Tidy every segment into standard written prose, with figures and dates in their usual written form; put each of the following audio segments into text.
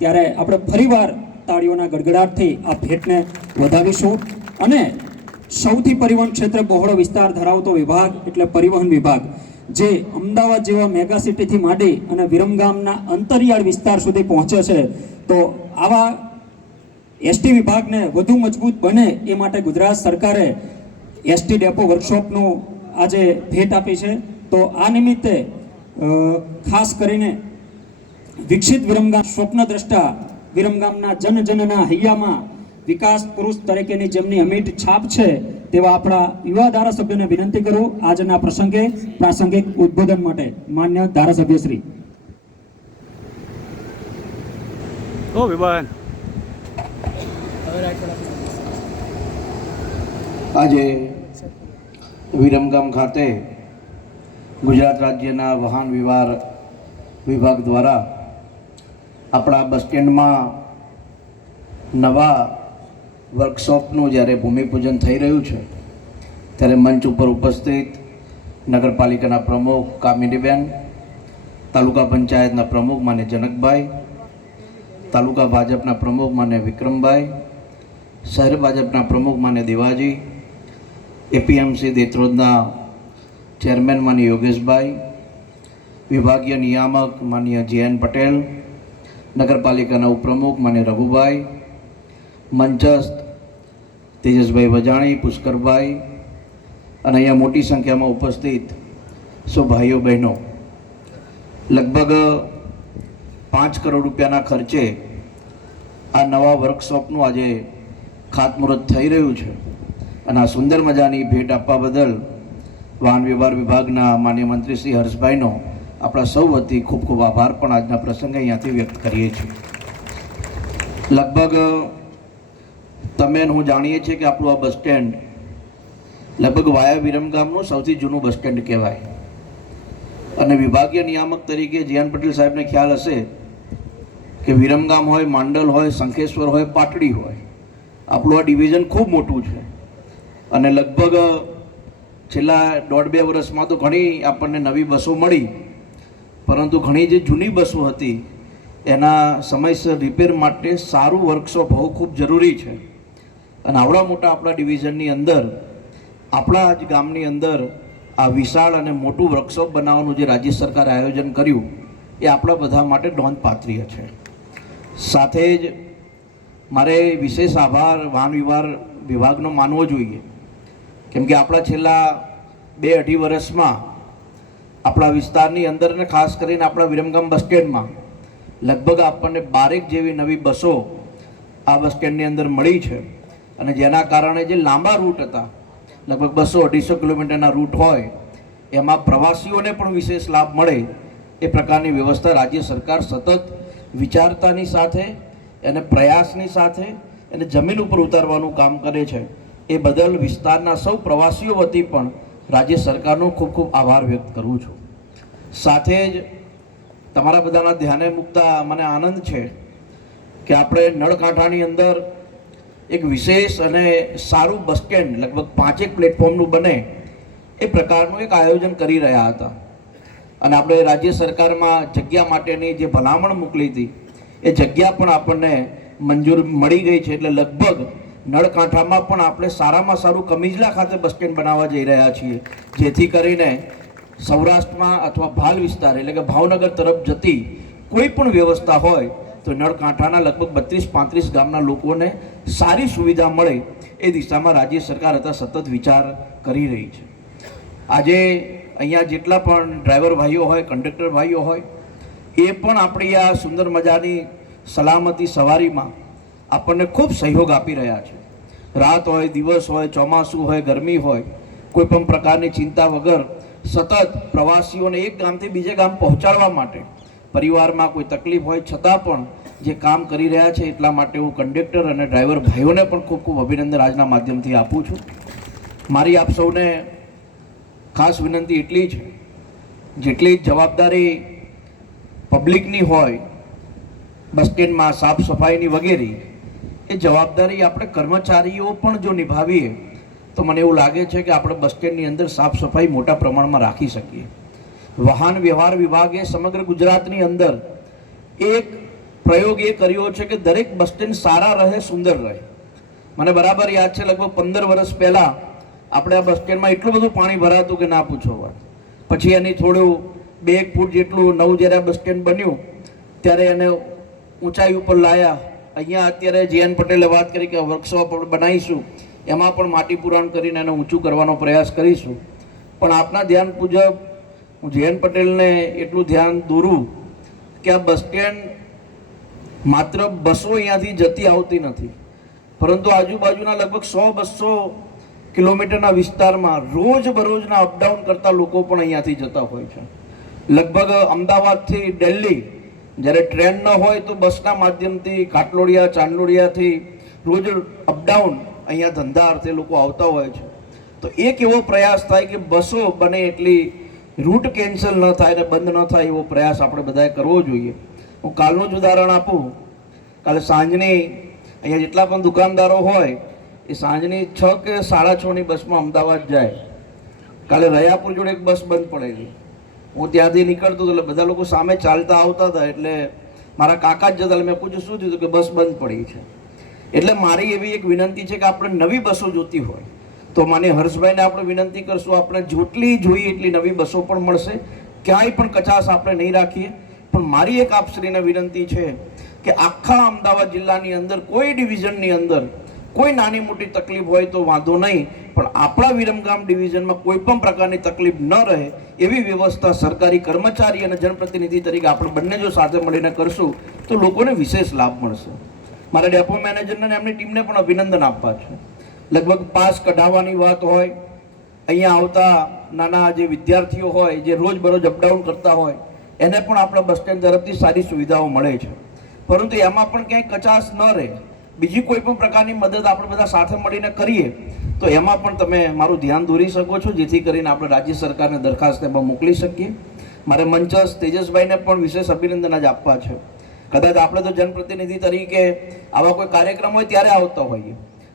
ત્યારે આપણે ફરીવાર તાળીઓના ગડગડાટથી આ ભેટને વધાવીશું. અને સૌથી પરિવહન ક્ષેત્રે બહોળો વિસ્તાર ધરાવતો વિભાગ એટલે પરિવહન વિભાગ, જે અમદાવાદ જેવા મેગા સિટીથી માંડી અને વિરમગામના અંતરિયાળ વિસ્તાર સુધી પહોંચે છે, તો આવા એસટી વિભાગને વધુ મજબૂત બને એ માટે ગુજરાત સરકારે એસટી ડેપો વર્કશોપનું આજે ભેટ આપી છે. તો આ નિમિત્તે ખાસ કરીને વિકસિત વિરમગામ સ્વપ્નદ્રષ્ટા વિરમગામના જનજનના હૈયામાં વિકાસ પુરુષ તરીકેની જેમની અમિટ છાપ છે તેવા આપણા યુવા ધારાસભ્યોને વિનંતી કરું આજના પ્રસંગે પ્રાસંગિક ઉદ્બોધન માટે. માન્ય ધારાસભ્યશ્રી. આજે વિરમગામ ખાતે ગુજરાત રાજ્યના વાહન વ્યવહાર વિભાગ દ્વારા આપણા બસ સ્ટેન્ડમાં નવા વર્કશોપનું જ્યારે ભૂમિપૂજન થઈ રહ્યું છે, ત્યારે મંચ ઉપર ઉપસ્થિત નગરપાલિકાના પ્રમુખ કામિનીબેન, તાલુકા પંચાયતના પ્રમુખ માન્ય જનકભાઈ, તાલુકા ભાજપના પ્રમુખ માન્ય વિક્રમભાઈ, શહેર ભાજપના પ્રમુખ માન્ય દેવાજી, એપીએમસી દેત્રોદના ચેરમેન માન્ય યોગેશભાઈ, વિભાગીય નિયામક માન્ય JN પટેલ, નગરપાલિકાના ઉપપ્રમુખ માન્ય રઘુભાઈ, મંચસ્થ તેજસભાઈ વજાણી, પુષ્કરભાઈ અને અહીંયા મોટી સંખ્યામાં ઉપસ્થિત સૌ ભાઈઓ બહેનો, લગભગ 5 કરોડ રૂપિયાના ખર્ચે આ નવા વર્કશોપનું આજે ખાતમુહૂર્ત થઈ રહ્યું છે. અને આ સુંદર મજાની ભેટ આપવા બદલ વાહન વ્યવહાર વિભાગના માન્ય મંત્રી શ્રી હર્ષભાઈનો આપણા સૌ વતી ખૂબ ખૂબ આભાર પણ આજના પ્રસંગે અહીંયાથી વ્યક્ત કરીએ છીએ. લગભગ તમે હું જાણીએ છીએ કે આપણું આ બસ સ્ટેન્ડ લગભગ વાયા વિરમગામનું સૌથી જૂનું બસ સ્ટેન્ડ કહેવાય. અને વિભાગીય નિયામક તરીકે JN પટેલ સાહેબને ખ્યાલ હશે કે વિરમગામ હોય, માંડલ હોય, શંખેશ્વર હોય, પાટડી હોય, આપણું આ ડિવિઝન ખૂબ મોટું છે. અને લગભગ છેલ્લા 1.5-2 વર્ષમાં તો ઘણી આપણને નવી બસો મળી, પરંતુ ઘણી જે જૂની બસો હતી એના સમયસર રિપેર માટે સારું વર્કશોપ હોવું ખૂબ જરૂરી છે. અને આવડા મોટા આપણા ડિવિઝનની અંદર, આપણા જ ગામની અંદર આ વિશાળ અને મોટું વર્કશોપ બનાવવાનું જે રાજ્ય સરકારે આયોજન કર્યું એ આપણા બધા માટે નોંધપાત્રીય છે. સાથે જ મારે વિશેષ આભાર વાહન વ્યવહાર વિભાગનો માનવો જોઈએ, કેમ કે આપણા છેલ્લા 2-2.5 વર્ષમાં આપણા વિસ્તારની અંદર ને ખાસ કરીને આપણા વિરમગામ બસ સ્ટેન્ડમાં લગભગ આપણને 12 જેવી નવી બસો આ બસ સ્ટેન્ડની અંદર મળી છે. અને જેના કારણે જે લાંબા રૂટ હતા, લગભગ 200-250 કિલોમીટરના રૂટ હોય, એમાં પ્રવાસીઓને પણ વિશેષ લાભ મળે એ પ્રકારની વ્યવસ્થા રાજ્ય સરકાર સતત વિચારતાની સાથે અને પ્રયાસની સાથે એને જમીન ઉપર ઉતારવાનું કામ કરે છે. એ બદલ વિસ્તારના સૌ પ્રવાસીઓ વતી પણ રાજ્ય સરકારનો ખૂબ ખૂબ આભાર વ્યક્ત કરું છું. સાથે જ તમારા બધાના ધ્યાને મૂકતા મને આનંદ છે કે આપણે નળકાંઠાની અંદર એક વિશેષ અને સારું બસ સ્ટેન્ડ લગભગ 5 પ્લેટફોર્મનું બને એ પ્રકારનું એક આયોજન કરી રહ્યા હતા. અને આપણે રાજ્ય સરકારમાં જગ્યા માટેની જે ભલામણ મોકલી હતી એ જગ્યા પણ આપણને મંજૂર મળી ગઈ છે. એટલે લગભગ નળકાંઠામાં પણ આપણે સારામાં સારું કમિજલા ખાતે બસ સ્ટેન્ડ બનાવવા જઈ રહ્યા છીએ, જેથી કરીને સૌરાષ્ટ્રમાં અથવા ભાલ વિસ્તાર એટલે કે ભાવનગર તરફ જતી કોઈ પણ વ્યવસ્થા હોય તો નળકાંઠાના લગભગ 32-35 ગામના લોકોને સારી સુવિધા મળે એ દિશામાં રાજ્ય સરકાર હતા સતત વિચાર કરી રહી છે. આજે અહીંયા જેટલા પણ ડ્રાઈવર ભાઈઓ હોય, કંડક્ટર ભાઈઓ હોય, એ પણ આપણી આ સુંદર મજાની સલામતી સવારીમાં આપણને ખૂબ સહયોગ આપી રહ્યા છે. રાત હોય, દિવસ હોય, ચોમાસું હોય, ગરમી હોય, કોઈ પણ પ્રકારની ચિંતા વગર સતત પ્રવાસીઓને એક ગામથી બીજે ગામ પહોંચાડવા માટે પરિવારમાં કોઈ તકલીફ હોય છતાં પણ જે કામ કરી રહ્યા છે, એટલા માટે હું કંડક્ટર અને ડ્રાઈવર ભાઈઓને પણ ખૂબ ખૂબ અભિનંદન આજના માધ્યમથી આપું છું. મારી આપ સૌને ખાસ વિનંતી એટલી છે, જેટલી જવાબદારી પબ્લિકની હોય બસ સ્ટેન્ડમાં સાફ સફાઈની વગેરે, એ જવાબદારી આપણે કર્મચારીઓ પણ જો નિભાવીએ તો મને એવું લાગે છે કે આપણે બસ સ્ટેન્ડની અંદર સાફ સફાઈ મોટા પ્રમાણમાં રાખી શકીએ. વાહન વ્યવહાર વિભાગે સમગ્ર ગુજરાતની અંદર એક પ્રયોગ એ કર્યો છે કે દરેક બસ સ્ટેન્ડ સારા રહે, સુંદર રહે. મને બરાબર યાદ છે, લગભગ 15 વર્ષ પહેલાં આપણે આ બસ સ્ટેન્ડમાં એટલું બધું પાણી ભરાતું કે ના પૂછો વાત. પછી એની થોડું 2 ફૂટ જેટલું નવું જ્યારે આ બસ સ્ટેન્ડ બન્યું ત્યારે એને ઊંચાઈ ઉપર લાયા. અહીંયા અત્યારે JN પટેલે વાત કરી કે વર્કશોપ બનાવીશું, એમાં પણ માટી પુરાણ કરીને એને ઊંચું કરવાનો પ્રયાસ કરીશું. પણ આપના ધ્યાન મુજબ હું JN પટેલને એટલું ધ્યાન દોરું કે આ બસ સ્ટેન્ડ માત્ર બસો અહીંયાથી જતી આવતી નથી, પરંતુ આજુબાજુના લગભગ 100-200 કિલોમીટરના વિસ્તારમાં રોજબરોજના અપડાઉન કરતા લોકો પણ અહીંયાથી જતા હોય છે. લગભગ અમદાવાદથી દિલ્હી જ્યારે ટ્રેન ન હોય તો બસના માધ્યમથી કાટલોડિયા, ચાંદલોડિયાથી રોજ અપડાઉન અહીંયા ધંધા અર્થે લોકો આવતા હોય છે. તો એક એવો પ્રયાસ થાય કે બસો બને એટલી રૂટ કેન્સલ ન થાય અને બંધ ન થાય એવો પ્રયાસ આપણે બધાએ કરવો જોઈએ. હું કાલનું જ ઉદાહરણ આપું. કાલે સાંજની અહીંયા જેટલા પણ દુકાનદારો હોય એ સાંજની 6 કે 6:30ની બસમાં અમદાવાદ જાય. કાલે રયાપુર જોડે એક બસ બંધ પડેલી. હું ત્યાંથી નીકળતો હતો એટલે બધા લોકો સામે ચાલતા આવતા હતા, એટલે મારા કાકા જ જતા, એટલે મેં પૂછ્યું શું થયું, કે બસ બંધ પડી છે. એટલે મારી એવી એક વિનંતી છે કે આપણે નવી બસો જોતી હોય તો માન્ય હર્ષભાઈને આપણે વિનંતી કરશું, આપણે જેટલી જોઈએ એટલી નવી બસો પણ મળશે, ક્યાંય પણ કચાશ આપણે નહીં રાખીએ. પણ મારી એક આપશ્રીને વિનંતી છે કે આખા અમદાવાદ જિલ્લાની અંદર કોઈ ડિવિઝનની અંદર કોઈ નાની મોટી તકલીફ હોય તો વાંધો નહીં, પણ આપણા વિરમગામ ડિવિઝનમાં કોઈ પણ પ્રકારની તકલીફ ન રહે એવી વ્યવસ્થા સરકારી કર્મચારી અને જનપ્રતિનિધિ તરીકે આપણે બંને જો સાથે મળીને કરશું તો લોકોને વિશેષ લાભ મળશે. મારા ડેપો મેનેજરને અને એમની ટીમને પણ અભિનંદન આપવા છે. લગભગ પાસ કઢાવવાની વાત હોય, અહીંયા આવતા નાના જે વિદ્યાર્થીઓ હોય જે રોજબરોજ અપડાઉન કરતા હોય એને પણ આપણા બસ સ્ટેન્ડ તરફથી સારી સુવિધાઓ મળે છે. પરંતુ એમાં પણ ક્યાંય કચાશ ન રહે, બીજી કોઈ પણ પ્રકારની મદદ આપણે બધા સાથે મળીને કરીએ તો એમાં પણ તમે મારું ધ્યાન દોરી શકો છો, જેથી કરીને આપણે રાજ્ય સરકારને દરખાસ્ત એમાં મોકલી શકીએ. મારે મંચસ્થ તેજસભાઈને પણ વિશેષ અભિનંદન જ આપવા છે. કદાચ આપણે તો જનપ્રતિનિધિ તરીકે આવા કોઈ કાર્યક્રમ હોય ત્યારે આવતા હોઈએ,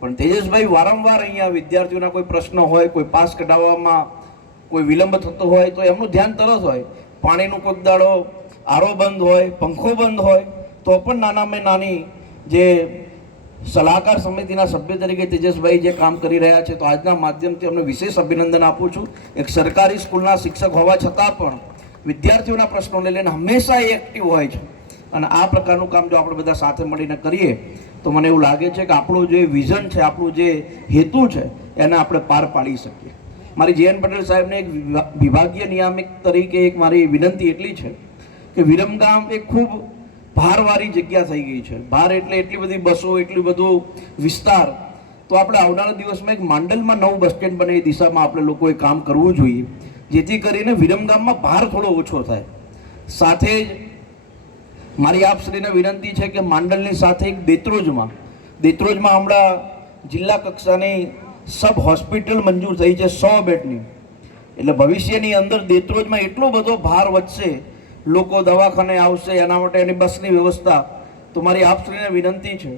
પણ તેજસભાઈ વારંવાર અહીંયા વિદ્યાર્થીઓના કોઈ પ્રશ્ન હોય, કોઈ પાસ કઢાવવામાં કોઈ વિલંબ થતો હોય તો એમનું ધ્યાન તરત હોય. પાણીનું કોઈક દાડો આરો બંધ હોય, પંખો બંધ હોય તો પણ નાનામાં નાની જે સલાહકાર સમિતિના સભ્ય તરીકે તેજસભાઈ જે કામ કરી રહ્યા છે, તો આજના માધ્યમથી અમને વિશેષ અભિનંદન આપું છું. એક સરકારી સ્કૂલના શિક્ષક હોવા છતાં પણ વિદ્યાર્થીઓના પ્રશ્નોને લઈને હંમેશા એ એક્ટિવ હોય છે. અને આ પ્રકારનું કામ જો આપણે બધા સાથે મળીને કરીએ તો મને એવું લાગે છે કે આપણું જે વિઝન છે, આપણું જે હેતુ છે એને આપણે પાર પાડી શકીએ. મારી JN પટેલ સાહેબને એક વિભાગીય નિયામક તરીકે એક મારી વિનંતી એટલી છે કે વિરમગામ એક ખૂબ ભારવાળી જગ્યા થઈ ગઈ છે. ભાર એટલે એટલી બધી બસો, એટલું બધું વિસ્તાર. તો આપણે આવનારા દિવસમાં એક માંડલમાં નવું બસ સ્ટેન્ડ બને એ દિશામાં આપણે લોકોએ કામ કરવું જોઈએ, જેથી કરીને વિરમગામમાં ભાર થોડો ઓછો થાય. સાથે જ મારી આપશ્રીને વિનંતી છે કે માંડલની સાથે એક દેત્રોજમાં હમણાં જિલ્લા કક્ષાની સબ હોસ્પિટલ મંજૂર થઈ છે 100 બેડની. એટલે ભવિષ્યની અંદર દેત્રોજમાં એટલો બધો ભાર વધશે, લોકો દવાખાને આવશે, એના માટે એની બસની વ્યવસ્થા. તો મારી આપશ્રીને વિનંતી છે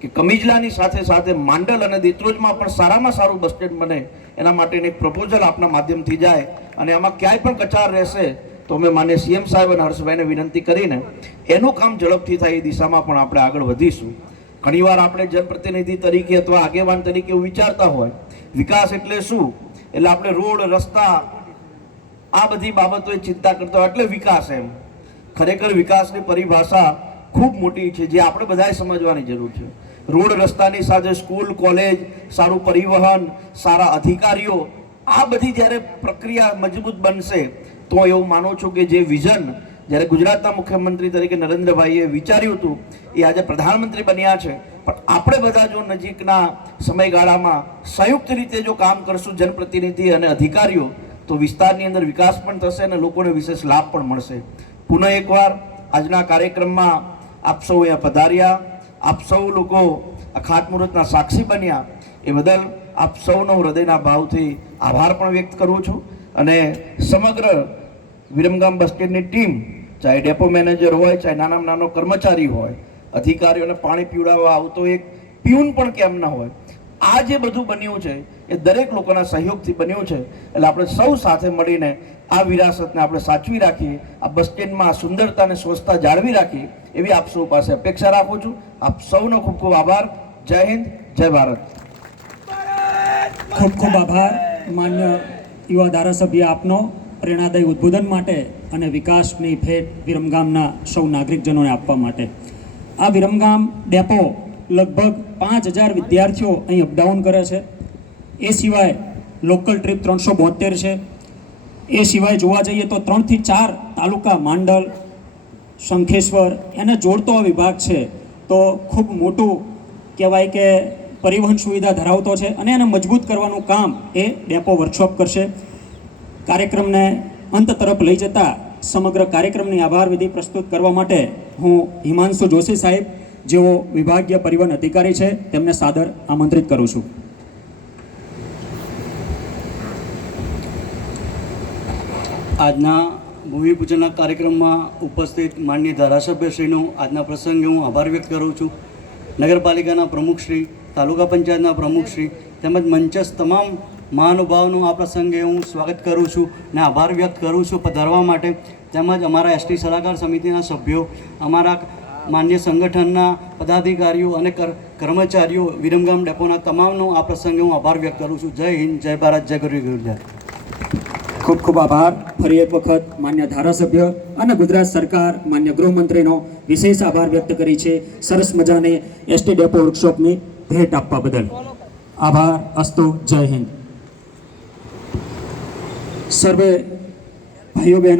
કે કમિજલાની સાથે સાથે માંડલ અને દેત્રોજમાં પણ સારામાં સારું બસ સ્ટેન્ડ બને એના માટેની એક પ્રપોઝલ આપના માધ્યમથી જાય, અને આમાં ક્યાંય પણ કચાર રહેશે તો અમે માન્ય CM સાહેબ અને હર્ષભાઈને વિનંતી કરીને એનું કામ ઝડપથી થાય એ દિશામાં પણ આપણે આગળ વધીશું. ઘણીવાર આપણે જનપ્રતિનિધિ તરીકે અથવા આગેવાન તરીકે એવું વિચારતા હોય વિકાસ એટલે શું, એટલે આપણે રોડ, રસ્તા આ બધી બાબતોએ ચિંતા કરતા હોય એટલે વિકાસ. એમ ખરેખર વિકાસની પરિભાષા ખૂબ મોટી છે જે આપણે બધાએ સમજવાની જરૂર છે. રોડ રસ્તાની સાથે સ્કૂલ, કોલેજ, સારું પરિવહન, સારા અધિકારીઓ, આ બધી જ્યારે પ્રક્રિયા મજબૂત બનશે તો એવું માનું છું કે જે વિઝન જ્યારે ગુજરાતના મુખ્યમંત્રી તરીકે નરેન્દ્રભાઈએ વિચાર્યું હતું એ આજે પ્રધાનમંત્રી બન્યા છે. પણ આપણે બધા જો નજીકના સમયગાળામાં સંયુક્ત રીતે જો કામ કરશું જનપ્રતિનિધિ અને અધિકારીઓ, તો વિસ્તારની અંદર વિકાસ પણ થશે અને લોકોને વિશેષ લાભ પણ મળશે. પુનઃ એકવાર આજના કાર્યક્રમમાં આપ સૌ અહીંયા પધાર્યા, આપ સૌ લોકો આ ખાતમુહૂર્તના સાક્ષી બન્યા એ બદલ આપ સૌનો હૃદયના ભાવથી આભાર પણ વ્યક્ત કરું છું. અને સમગ્ર વિરમગામ બસ સ્ટેન્ડની ટીમ, ચાહે ડેપો મેનેજર હોય, ચાહે નાનામાં નાનો કર્મચારી હોય, અધિકારીઓને પાણી પીવડાવવા આવતો એક પ્યુન પણ કેમ ન હોય, આ જે બધું બન્યું છે એ દરેક લોકોના સહયોગથી બન્યું છે. એટલે આપણે સૌ સાથે મળીને આ વિરાસતને આપણે સાચવી રાખીએ, આ બસ સ્ટેન્ડમાં સુંદરતા અને સ્વચ્છતા જાળવી રાખીએ એવી આપ સૌ પાસે અપેક્ષા રાખું છું. આપ સૌનો ખૂબ ખૂબ આભાર. જય હિન્દ, જય ભારત. ખૂબ ખૂબ આભાર માન્ય યુવા ધારાસભ્ય આપનો પ્રેરણાદાયી ઉદ્બોધન માટે અને વિકાસની ભેટ વિરમગામના સૌ નાગરિકજનોને આપવા માટે. આ વિરમગામ ડેપો લગભગ 5000 વિદ્યાર્થીઓ અહીં અપડાઉન કરે છે. એ સિવાય લોકલ ટ્રીપ 372 છે. એ સિવાય જોવા જઈએ તો 3 થી 4 તાલુકા માંડલ, શંખેશ્વર એને જોડતો આ વિભાગ છે. તો ખૂબ મોટું કહેવાય કે પરિવહન સુવિધા ધરાવતો છે અને એને મજબૂત કરવાનું કામ એ ડેપો વર્કશોપ કરશે. કાર્યક્રમને અંત તરફ લઈ જતા સમગ્ર કાર્યક્રમની આભાર વિધિ પ્રસ્તુત કરવા માટે હું હિમાંશુ જોશી સાહેબ, જેઓ વિભાગીય પરિવહન અધિકારી છે, તેમને સાદર આમંત્રિત કરું છું. આજના ભૂમિપૂજનના કાર્યક્રમમાં ઉપસ્થિત માનનીય ધારાસભ્યશ્રીનો આજના પ્રસંગે હું આભાર વ્યક્ત કરું છું. નગરપાલિકાના પ્રમુખશ્રી, તાલુકા પંચાયતના પ્રમુખશ્રી તેમજ મંચસ્થ તમામ મહાનુભાવોનું આ પ્રસંગે હું સ્વાગત કરું છું અને આભાર વ્યક્ત કરું છું પધારવા માટે. તેમજ અમારા એસટી સલાહકાર સમિતિના સભ્યો, અમારા માન્ય સંગઠનના પદાધિકારીઓ અને કર્મચારીઓ, વિરમગામ ડેપોના તમામનો આ પ્રસંગે હું આભાર વ્યક્ત કરું છું. જય હિન્દ, જય ભારત, જય ગુરુજય. ખૂબ ખૂબ આભાર. ફરી એક વખત માન્ય ધારાસભ્ય અને ગુજરાત સરકાર માન્ય ગૃહમંત્રીનો વિશેષ આભાર વ્યક્ત કરી છે સરસ મજાની એસટી ડેપો વર્કશોપની ભેટ આપવા બદલ. આભાર. અસ્તુ. જય હિન્દ. સર્વે ભાઈઓ બહેનો